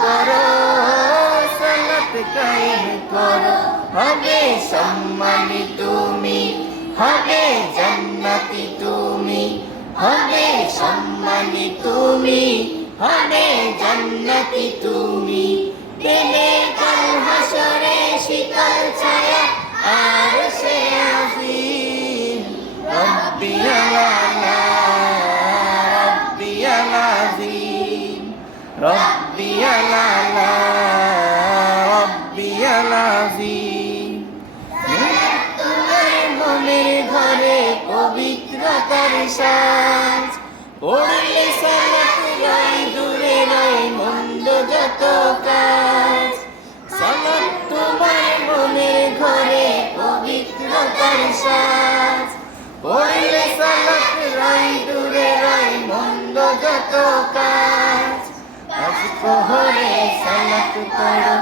করো, সালাত কায়েম করো, হবে সম্মানী তুমি, হবে জান্নাতি তুমি, হবে সম্মানী তুমি, হবে জান্নাতি তুমি। দেবে কাল হাসরে শীতল ছায়া আরশে আজিম। রব্বিয়াল আলা, রব্বিয়াল আযীম, রব্বিয়াল আলা, রব্বিয়াল আযীম। তোমার মনের ঘরে পবিত্রতার সাজ, পড়লে সালাত রয় দূরে রয় মন্দ যত কাজ। সালাত তোমার মনের ঘরে পবিত্রতার সাজ, পড়লে সালাত রয় দূরে রয় মন্দ যত কাজ। আজ প্রহরে সালাত পড়ো,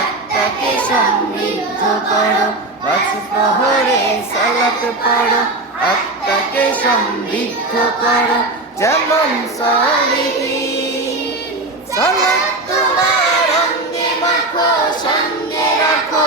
আত্মাকে সমৃদ্ধ করো, আজ প্রহরে সালাত পড়ো, আত্মাকে সমৃদ্ধ করো, যেমন সালিহিন। সালাত তোমার অঙ্গে মাখো, সঙ্গে রাখো,